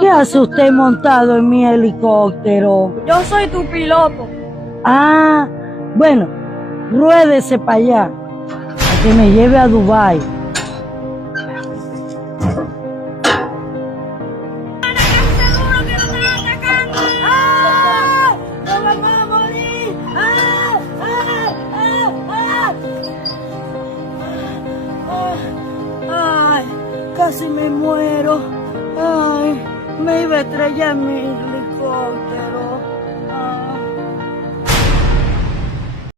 ¿Qué hace usted montado en mi helicóptero? Yo soy tu piloto. Ah, bueno, ruédese para allá, a que me lleve a Dubái. Ay, casi me muero. Ay, me iba a estrellar mi helicóptero.